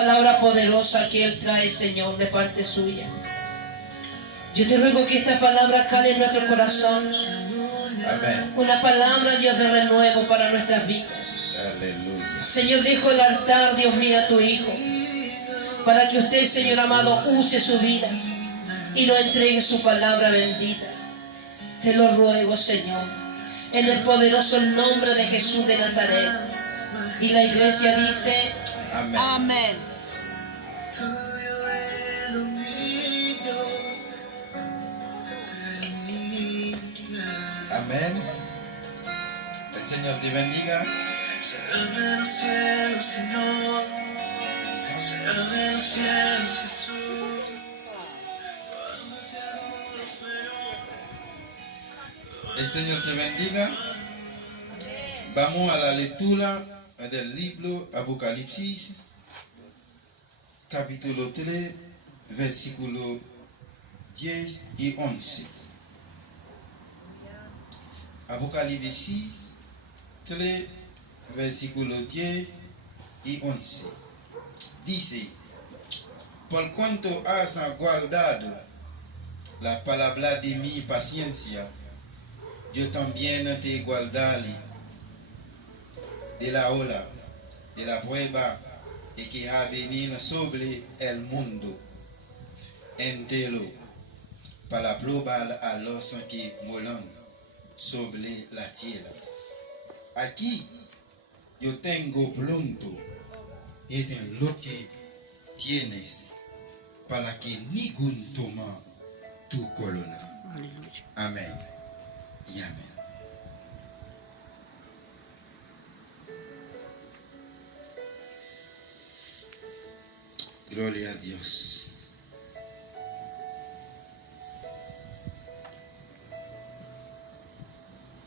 palabra poderosa que Él trae, Señor, de parte suya. Yo te ruego que esta palabra cale en nuestro corazón. Amén. Una palabra, Dios, de renuevo para nuestras vidas. Aleluya. Señor, dejo el altar, Dios mío, a tu Hijo, para que usted, Señor amado, use su vida y lo entregue su palabra bendita. Te lo ruego, Señor, en el poderoso nombre de Jesús de Nazaret. Y la iglesia dice: Amén. Amén. Amén. El Señor te bendiga. Se abren los cielos, Señor. Se abren los cielos, Jesús. El Señor te bendiga. Vamos a la lectura del libro Apocalipsis, capítulo 3, versículos 10 y 11. Apocalipsis 3, versículos 10 y 11. Dice: por cuanto has guardado la palabra de mi paciencia, yo también te guardaré de la ola, de la prueba y que ha venido sobre el mundo entero, para probar a los que moran sobre la tierra. Aquí yo tengo pronto y de lo que tienes, para que ningún toma tu corona. Aleluya. Amén y amén. Gloria a Dios.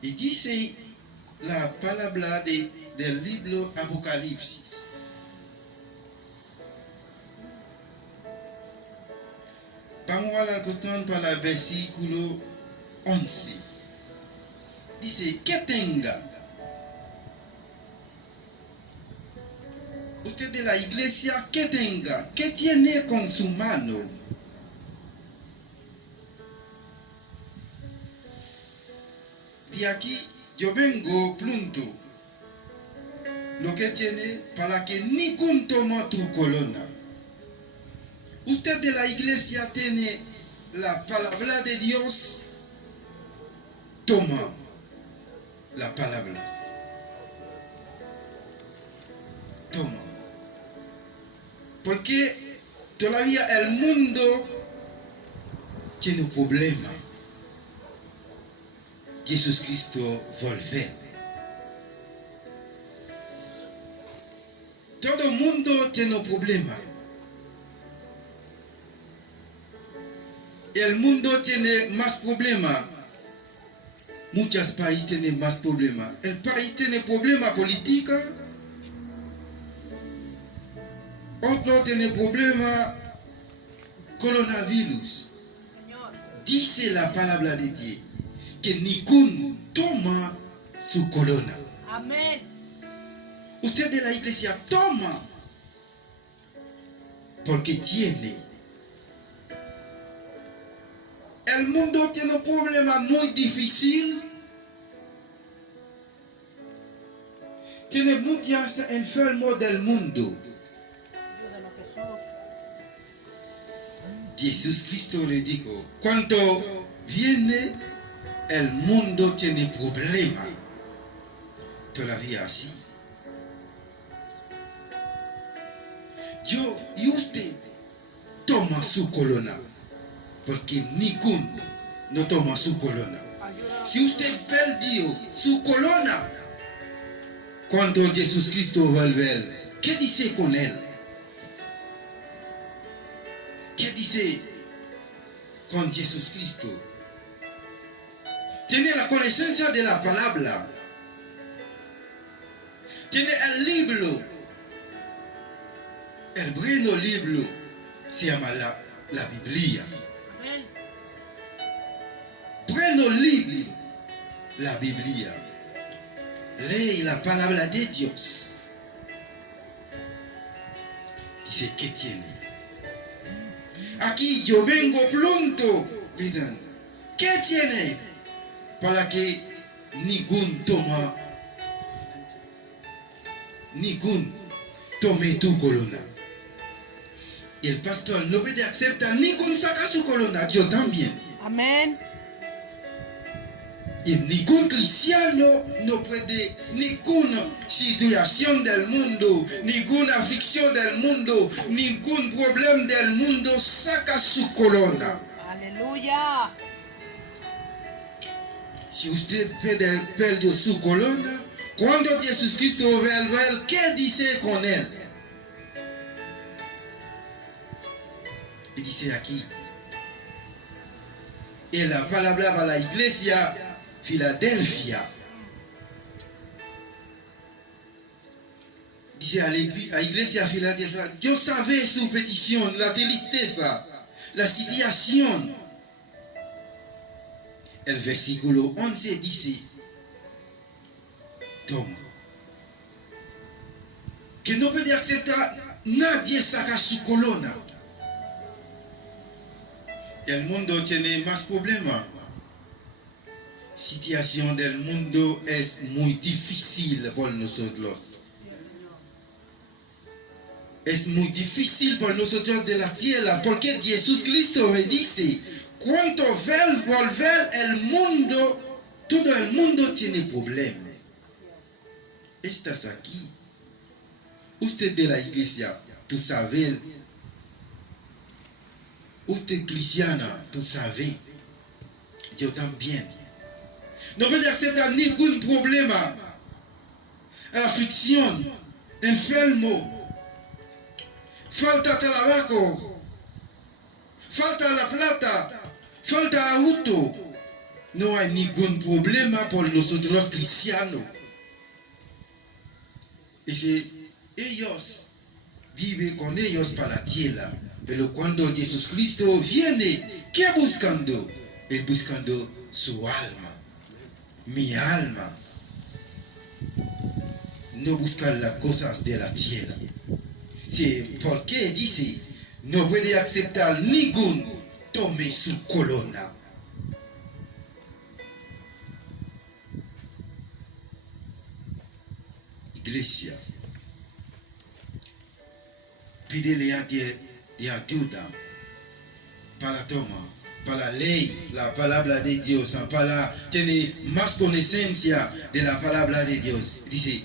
Y dice la palabra del libro Apocalipsis. Vamos a la cuestión para el versículo 11. Dice: que tenga usted de la iglesia, que tenga, que tiene con su mano. Y aquí yo vengo pronto. Lo que tiene, para que ningún toma tu corona. Usted de la iglesia tiene la palabra de Dios. Toma la palabra. Toma. Porque todavía el mundo tiene un problema. Jesucristo volver. Todo el mundo tiene un problema. El mundo tiene más problemas. Muchos países tienen más problemas. El país tiene problemas políticos. Otro tiene problema coronavirus. Dice la palabra de Dios que ningún toma su corona. Amén. Usted de la iglesia toma, porque tiene. El mundo tiene un problema muy difícil. Tiene muchos enfermos del mundo. Jesucristo le dijo: cuando viene el mundo tiene problema. Todavía así. Y usted toma su corona, porque ninguno no toma su corona. Si usted perdió su corona, cuando Jesucristo va a ver, ¿qué dice con él? ¿Qué dice con Jesucristo? Tiene la conocencia de la palabra. Tiene el libro. El bueno libro se llama la Biblia. Bueno libro, la Biblia. Lee la palabra de Dios. Dice, ¿qué tiene? Aquí yo vengo pronto, le dan. ¿Qué tiene? Para que ningún tome tu corona. Y el pastor no puede aceptar ningún saca su corona, yo también. Amén. Y ningún cristiano no puede, ninguna situación del mundo, ninguna aflicción del mundo, ningún problema del mundo saca su corona. Aleluya. Si usted perdió su corona, cuando Jesucristo vuelve, ¿qué dice con él? Y dice aquí, y la palabra para la iglesia Filadelfia. Dice a la iglesia Filadelfia, yo sabía su petición, la tristeza, la situación. El versículo 11 dice, toma, que no puede aceptar nadie saca su corona. El mundo tiene más problemas. Situación del mundo es muy difícil por nosotros. Es muy difícil por nosotros de la tierra, porque Jesucristo me dice, cuando volver el mundo, todo el mundo tiene problemas. Estás aquí. Usted de la iglesia, tú sabes. Usted cristiana, tú sabes. Yo también. No puede aceptar ningún problema, aflicción, enfermo, falta trabajo, falta la plata, falta auto. No hay ningún problema por nosotros cristianos. Y ellos viven con ellos para la tierra, pero cuando Jesucristo viene, ¿qué buscando? Es buscando su alma. Mi alma, no buscar las cosas de la tierra. Sí, porque dice, no puede aceptar ningún tome su corona. Iglesia, pídele de ayuda para tomar. Para la ley, la palabra de Dios, para tener más conciencia de la palabra de Dios. Dice,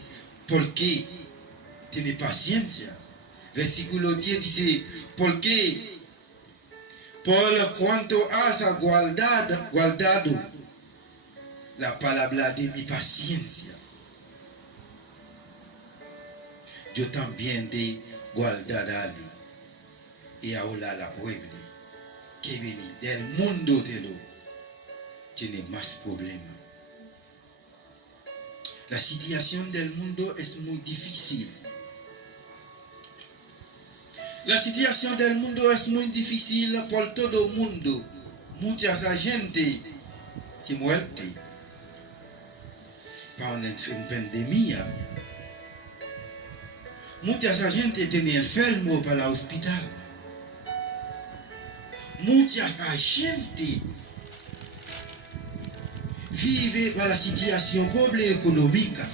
¿por qué? Tiene paciencia. Versículo 10 dice, ¿por qué? Por cuanto has guardado la palabra de mi paciencia, yo también te guardaré. Y ahora la puebla que viene del mundo de lo tiene más problemas. La situación del mundo es muy difícil. La situación del mundo es muy difícil por todo el mundo. Mucha gente se muere por una pandemia. Mucha gente tiene enfermo para el hospital. Mucha gente vive para la situación pobre económica.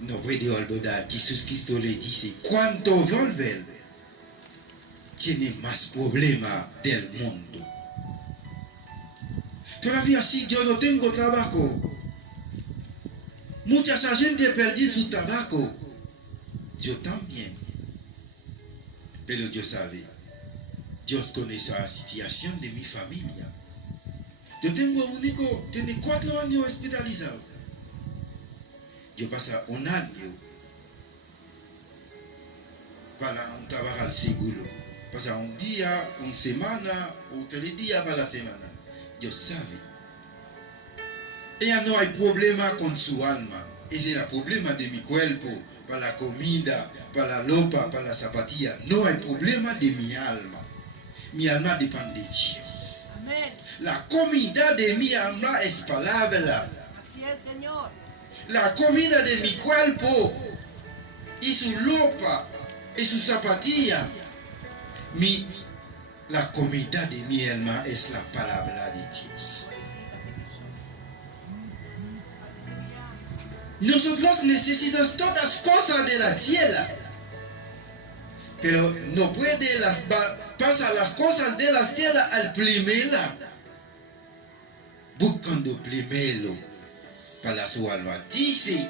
No puede olvidar que Jesucristo le dice, cuando vuelve, tiene más problemas del mundo. Todavía si yo no tengo trabajo, mucha gente perdió su trabajo. Yo también. Pero Dios sabe, Dios conoce la situación de mi familia. Yo tengo un hijo, tiene 4 años hospitalizado. Yo paso un año para un trabajo seguro. Pasa un día, una semana, o 3 días para la semana. Dios sabe. Ella no hay problema con su alma. Ese es el problema de mi cuerpo, para la comida, para la ropa, para la zapatilla. No hay problema de mi alma. Mi alma depende de Dios. Amén. La comida de mi alma es palabra. Así es, Señor. La comida de mi cuerpo y su ropa y su zapatilla. La comida de mi alma es la palabra de Dios. Nosotros necesitamos todas las cosas de la tierra, pero no puede pasar las cosas de la tierra al primero, buscando primero para su alma. Dice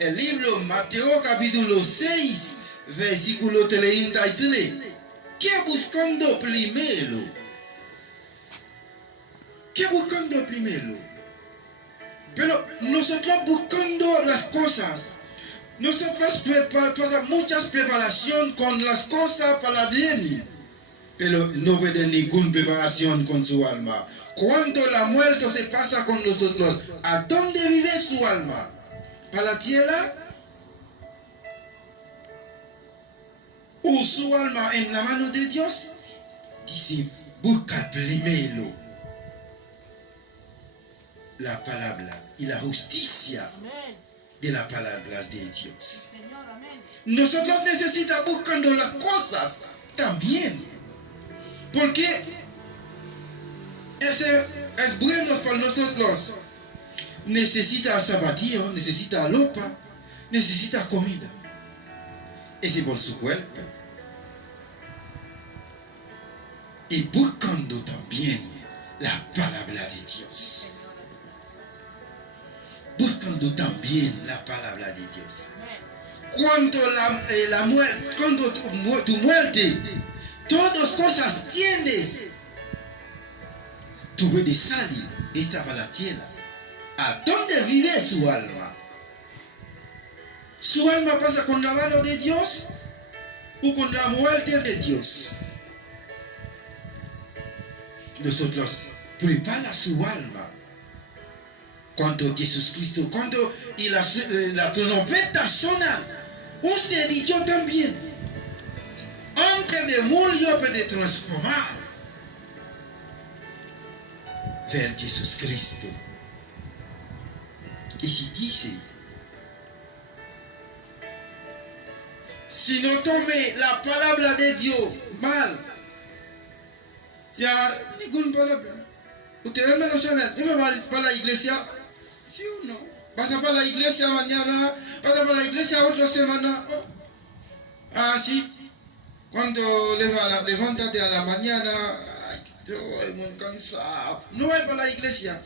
el libro Mateo capítulo 6, versículo 33, que buscando primero, pero nosotros buscando las cosas, nosotros pasamos muchas preparaciones con las cosas para bien, pero no puede ninguna preparación con su alma. Cuando la muerte se pasa con nosotros, ¿a dónde vive su alma? ¿Para la tierra? ¿O su alma en la mano de Dios? Dice, busca primero la palabra y la justicia de las palabras de Dios. Nosotros necesitamos buscando las cosas también, porque es bueno para nosotros. Necesita zapatillas, necesita ropa, necesita comida. Ese por su cuerpo. Y buscando también la palabra de Dios. Buscando también la palabra de Dios. Cuando cuando tu muerte, todas cosas tienes, tú puedes salir, esta para la tierra. ¿A dónde vive su alma? ¿Su alma pasa con la mano de Dios o con la muerte de Dios? Nosotros prepara su alma. Cuando Jesucristo, cuando la trompeta suena, usted y yo también, aunque de murió puede transformar, ver Jesucristo. Y si dice, si no tome la palabra de Dios mal, ya ninguna palabra. Usted me lo suena, ¿no va para la iglesia? ¿Sí o no? ¿Vas a para la iglesia mañana? ¿Vas a para la iglesia otra semana? Oh. Ah, sí. Cuando levántate a la mañana, ay, estoy muy cansado. No va para la iglesia.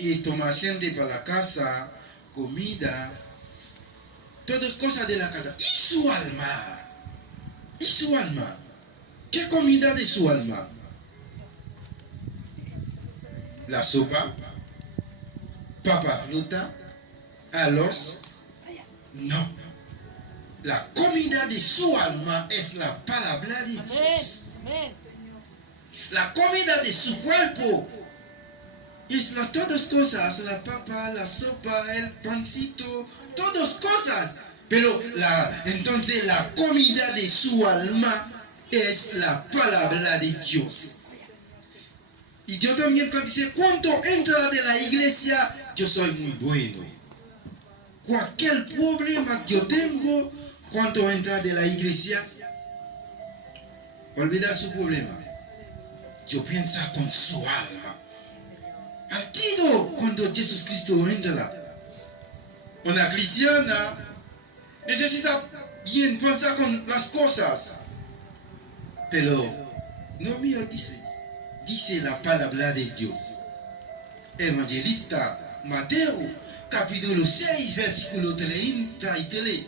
Y toma gente para la casa, comida, todas cosas de la casa. ¿Y su alma? ¿Y su alma? ¿Qué comida de su alma? La sopa, papa fruta, arroz. No. La comida de su alma es la palabra de Dios. La comida de su cuerpo es todas cosas, la papa, la sopa, el pancito, todas cosas. Pero entonces la comida de su alma es la palabra de Dios. Y yo también cuando dice, cuando entra de la iglesia, yo soy muy bueno. Cualquier problema que yo tengo, cuando entra de la iglesia, olvida su problema. Yo pienso con su alma. Aquí cuando Jesucristo entra, una cristiana necesita bien pensar con las cosas. Pero no mío dice la palabra de Dios. Evangelista Mateo, capítulo 6, versículo 33.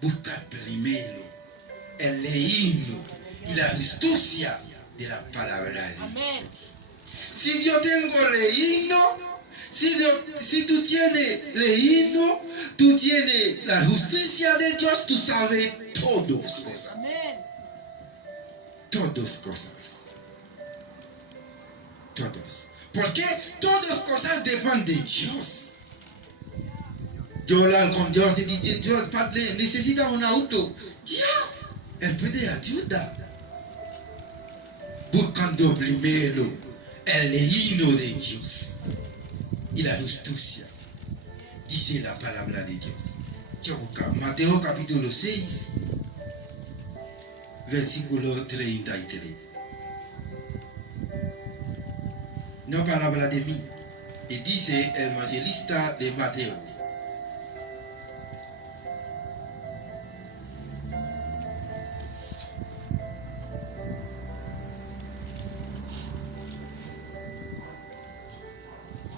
Busca primero el reino y la justicia de la palabra de Dios. Si yo tengo reino, si tú tienes reino, tú tienes la justicia de Dios, tú sabes todas cosas. Todas cosas. Todas. Porque todas cosas dependen de Dios. Yo hablo con Dios y dice, Dios Padre, necesita un auto. Dios, Él puede ayudar. Buscando primero el reino de Dios y la justicia. Dice la palabra de Dios. Mateo capítulo 6, versículo 33. No palabra de mí. Y dice el evangelista de Mateo.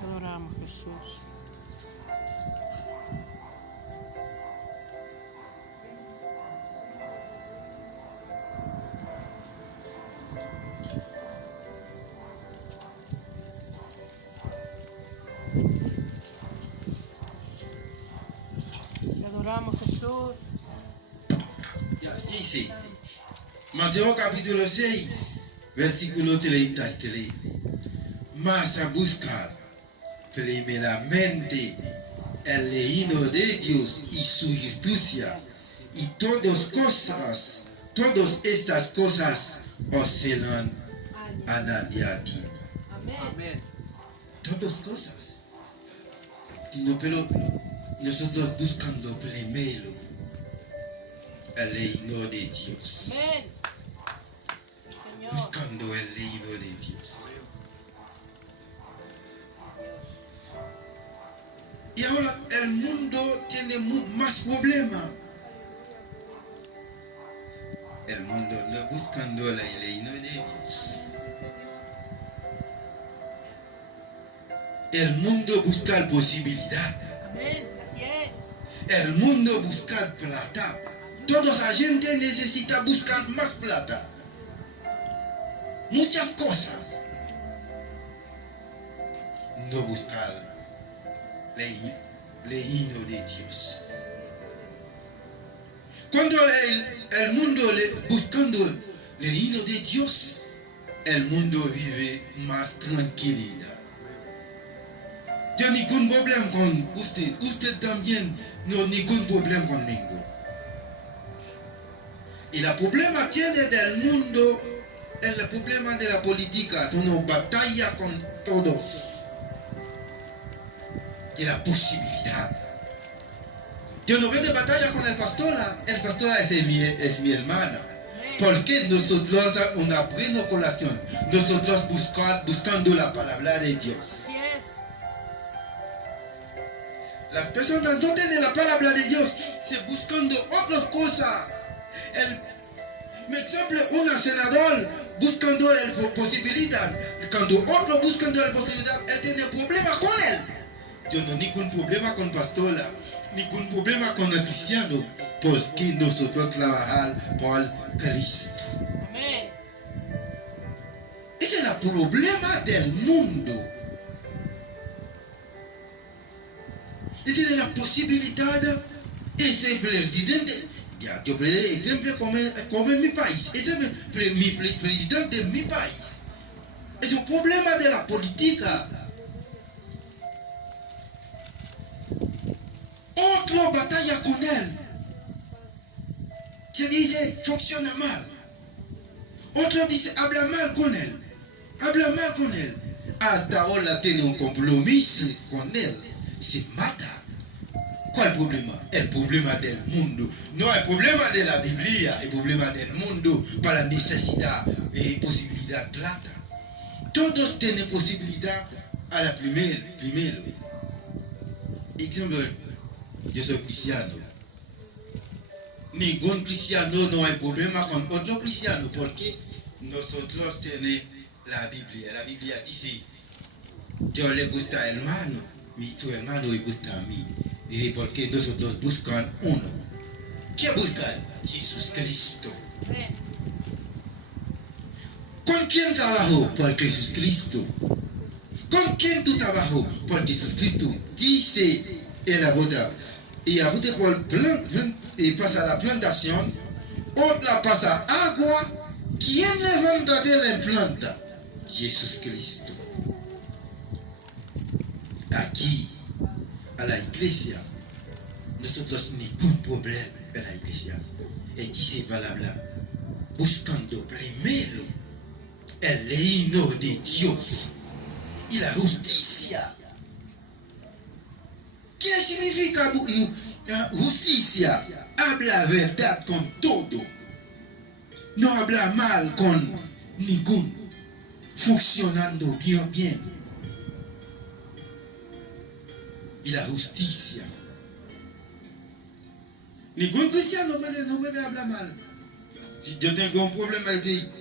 Te adoramos, Jesús. Te adoramos, Jesús. Dice, Mateo capítulo 6, versículo 33. Mas a buscar primeramente el reino de Dios y su justicia, y todas estas cosas os serán añadidas. Amén. Todas cosas. Pero nosotros buscando primero el reino de Dios. Amén. Señor. Buscando el reino de Dios. Y ahora el mundo tiene más problemas. El mundo no buscando el reino de Dios. El mundo busca posibilidad. Amén. Así es. El mundo busca plata. Toda la gente necesita buscar más plata. Muchas cosas. No buscar el reino de Dios. Cuando el mundo buscando el reino de Dios, el mundo vive más tranquilidad. Yo ningún problema con usted. Usted también no ningún problema conmigo. Y el problema tiene del mundo, el problema de la política, una batalla con todos. Y la posibilidad. Yo no veo de batalla con el pastor es mi hermana. Porque nosotros una buena colación, nosotros buscando la palabra de Dios. Así es. Las personas no tienen la palabra de Dios, se buscando otras cosas. Por ejemplo, un senador buscando la posibilidad. Cuando otro buscando la posibilidad, él tiene problemas con él. Yo no tengo ningún problema con pastora, ningún problema con el cristiano, porque nosotros trabajamos por Cristo. Amén. Ese es el problema del mundo. Y tiene la posibilidad de ser presidente. Ya, yo por ejemplo, como en mi país, ese es mi presidente de mi país. Es un problema de la política. Otro batalla con él. Se dice, funciona mal. Otro dice, habla mal con él. Habla mal con él. Hasta ahora tiene un compromiso con él. Se mata. ¿Cuál problema? El problema del mundo. No el problema de la Biblia, el problema del mundo para necesidad y posibilidad plata. Todos tienen posibilidad a la primero. Ejemplo, yo soy cristiano. Ningún cristiano no hay problema con otro cristiano porque nosotros tenemos la Biblia. La Biblia dice, yo le gusta al hermano, su hermano le gusta a mí. Y porque nosotros buscan uno. ¿Qué buscan? Jesús Cristo. Amén. ¿Con quién trabajo? Por Jesús Cristo. ¿Con quién tú trabajas? Por Jesús Cristo. Dice en la boda. Y a boda por pasa la plantación. Otra pasa agua. ¿Quién levanta de la planta? Jesús Cristo. Aquí, a la iglesia, nosotros ningún problema en la iglesia. Y dice palabra, buscando primero el reino de Dios y la justicia. ¿Qué significa justicia, habla verdad con todo. No habla mal con ninguno. Funcionando bien. Y la justicia. Ningún cristiano no puede hablar mal. Si yo tengo un problema,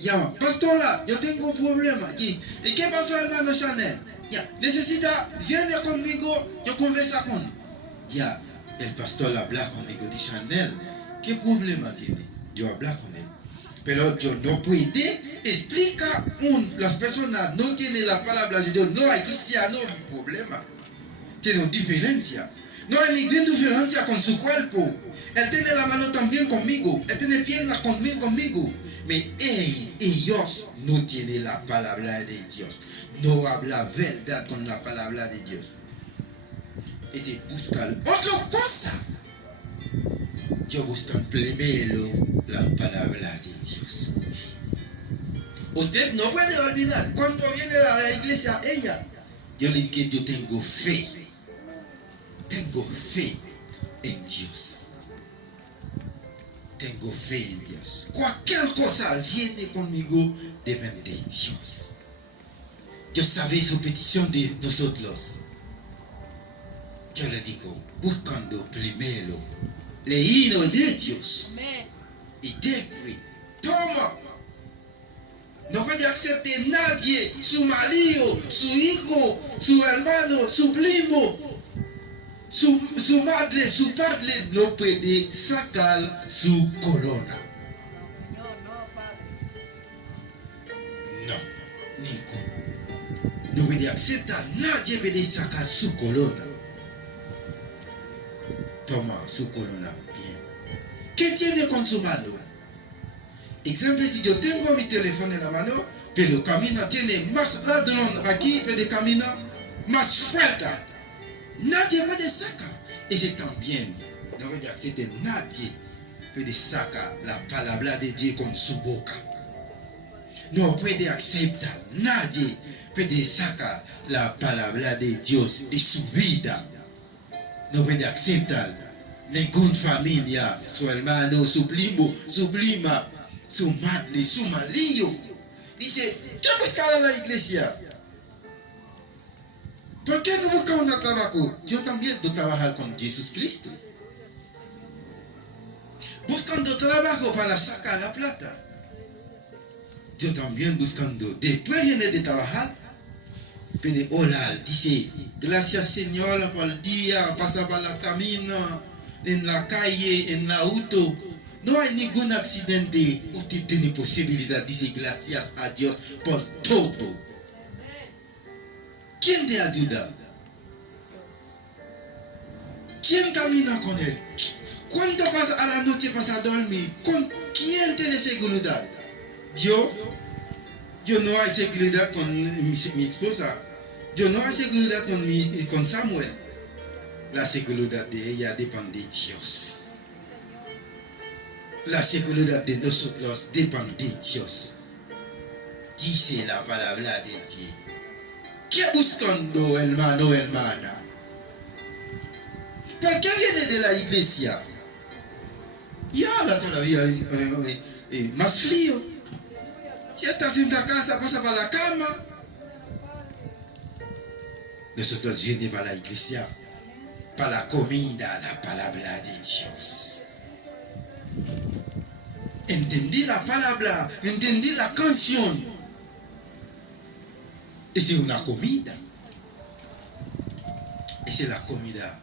llama, pastor, yo tengo un problema aquí. ¿Y qué pasó, hermano Chanel? Ya, necesita, viene conmigo, yo conversa con. Ya, el pastor habla conmigo, dice, Chanel, ¿qué problema tiene? Yo habla con él. Pero yo no puedo explicar, las personas no tienen la palabra de Dios, no hay cristiano, problema. Tiene una diferencia. No hay ninguna diferencia con su cuerpo. Él tiene la mano también conmigo. Él tiene piernas conmigo. Pero ellos no tienen la palabra de Dios. No habla verdad con la palabra de Dios. Y buscan otra cosa. Yo busco primero la palabra de Dios. Usted no puede olvidar. Cuando viene a la iglesia, ella, yo le dije que yo tengo fe. Tengo fe en Dios. Tengo fe en Dios. Cualquier cosa viene conmigo depende de Dios. Dios sabe su petición de nosotros. Yo le digo, buscando primero el reino de Dios. Y después, toma. No puede aceptar nadie, su marido, su hijo, su hermano, su primo. Su madre, su padre no puede sacar su corona. No, ninguno. No puede aceptar, nadie puede sacar su corona. Toma su corona bien. ¿Qué tiene con su mano? Ejemplo, si yo tengo mi teléfono en la mano, pero camina, tiene más ladrón aquí, puede caminar más fuerte. Nadie puede sacar. Ese también no puede aceptar. Nadie puede sacar la palabra de Dios con su boca. No puede aceptar. Nadie puede sacar la palabra de Dios de su vida. No puede aceptar. Ninguna familia, su hermano, su primo, su prima, su madre, su marido. Dice, yo buscar a la iglesia. ¿Por qué no busca un trabajo? Yo también no trabajar con Jesucristo. Buscando trabajo para sacar la plata. Yo también buscando. Después viene de trabajar. Pide orar. Dice, gracias Señor por el día. Pasa por la camino, en la calle, en el auto. No hay ningún accidente. Usted tiene posibilidad. Dice, gracias a Dios por todo. ¿Quién te ayuda? ¿Quién camina con él? ¿Cuándo pasa a la noche pasa a dormir? ¿Con quién tiene seguridad? Yo no hay seguridad con mi esposa. Yo no hay seguridad con Samuel. La seguridad de ella depende de Dios. La seguridad de nosotros depende de Dios. Dice la palabra de Dios. ¿Qué buscando, hermano, hermana? ¿Por qué viene de la iglesia? Y ahora todavía más frío. Si estás en la casa, pasa para la cama. Nosotros venimos para la iglesia, para la comida, la palabra de Dios. Entendí la palabra, entendí la canción. Esa es una comida. Esa es la comida.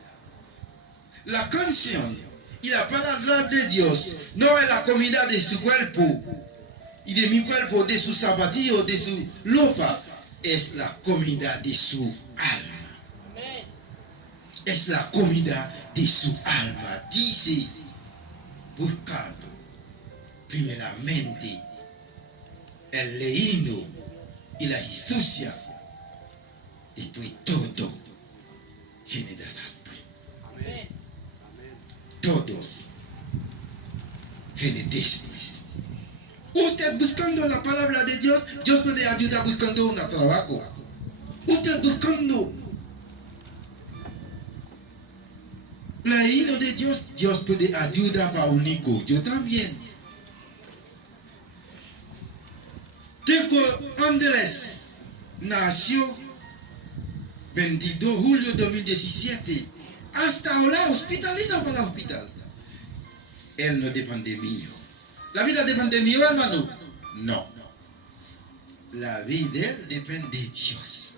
La canción y la palabra de Dios no es la comida de su cuerpo y de mi cuerpo, de su zapatillo, de su ropa. Es la comida de su alma. Es la comida de su alma. Dice, buscando primeramente el reino y la justicia, después todo viene de esas. Todos vienen después. Usted buscando la palabra de Dios, Dios puede ayudar buscando un trabajo. Usted buscando La himno de Dios, Dios puede ayudar para único. Yo también. Tengo Andrés nació 22 de julio de 2017. Hasta ahora hospitalizado para el hospital. Él no depende de mí. ¿La vida depende de mí, hermano? No. La vida depende de Dios.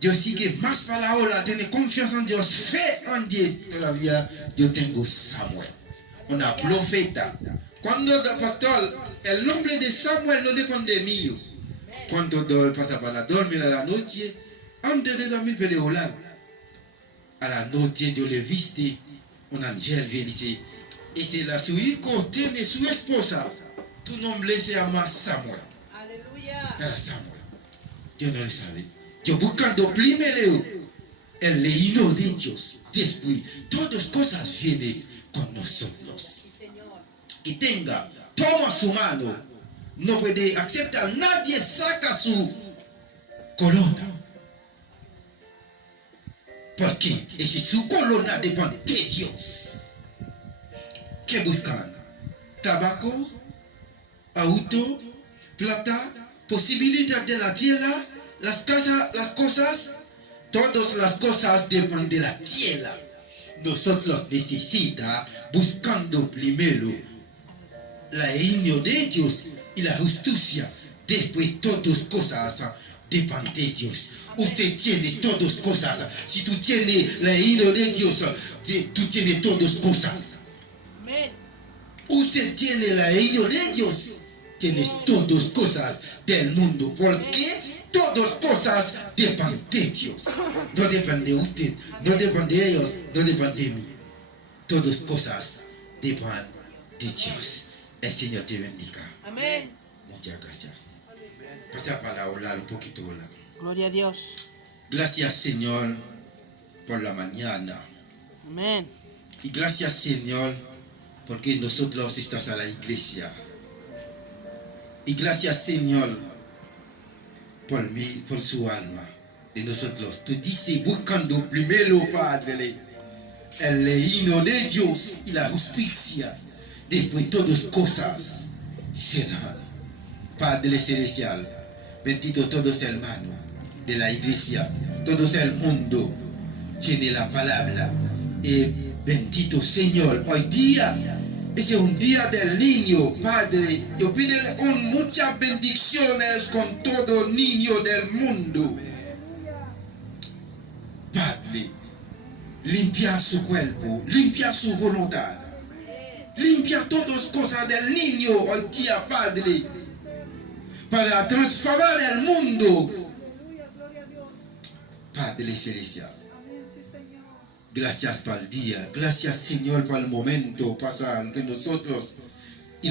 Yo sigue más para la ola, tiene confianza en Dios, fe en Dios. Todavía yo tengo Samuel, una profeta. Cuando el pastor, el nombre de Samuel no depende de mí. Cuando él pasa para dormir a la noche, antes de dormir, puede orar. A la noche yo le viste, un ángel viene y dice, y si su hijo tiene su esposa, tu nombre se llama Samuel. Aleluya. Era Samuel. Yo no lo sabía. Yo buscando primero el reino de Dios. Después, todas cosas vienen con nosotros. Sí, Señor. Que tenga, toma su mano. No puede aceptar, nadie saca su corona. Porque es su corona depende de Dios. ¿Qué buscan? Tabaco, auto, plata, posibilidad de la tierra. Las cosas, todas las cosas dependen de la tierra. Nosotros necesitamos, buscando primero el reino de Dios y la justicia. Después todas cosas dependen de Dios. Usted tiene todas cosas. Si tú tienes el reino de Dios, tú tienes todas cosas. Amén. Usted tiene el reino de Dios, tienes todas cosas del mundo. ¿Por qué? Todas cosas dependen de Dios. No depende de usted, no depende de ellos, no depende de mí. Todas cosas dependen de Dios. El Señor te bendiga. Amén. Muchas gracias. Pasa para hablar un poquito. Gloria a Dios. Gracias, Señor, por la mañana. Amén. Y gracias, Señor, porque nosotros estamos a la iglesia. Y gracias, Señor, por mí, por su alma de nosotros. Tú dices, buscando primero, Padre, el reino de Dios y la justicia. Después todas cosas serán. Padre celestial, bendito todos hermanos de la iglesia, todos el mundo tiene la palabra. Y bendito Señor, hoy día es un día del niño, Padre. Yo pido muchas bendiciones con todo niño del mundo. Padre, limpia su cuerpo, limpia su voluntad. Limpia todas las cosas del niño hoy día, Padre, para transformar el mundo. Padre celestial, gracias por el día, gracias, Señor, por el momento pasar entre nosotros y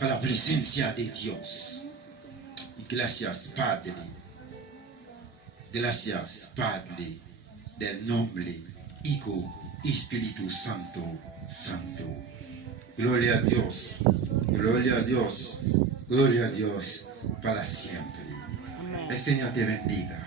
para la presencia de Dios. Y gracias, Padre. Gracias, Padre, del nombre, Hijo y Espíritu Santo, Santo. Gloria a Dios, gloria a Dios, gloria a Dios para siempre. El Señor te bendiga.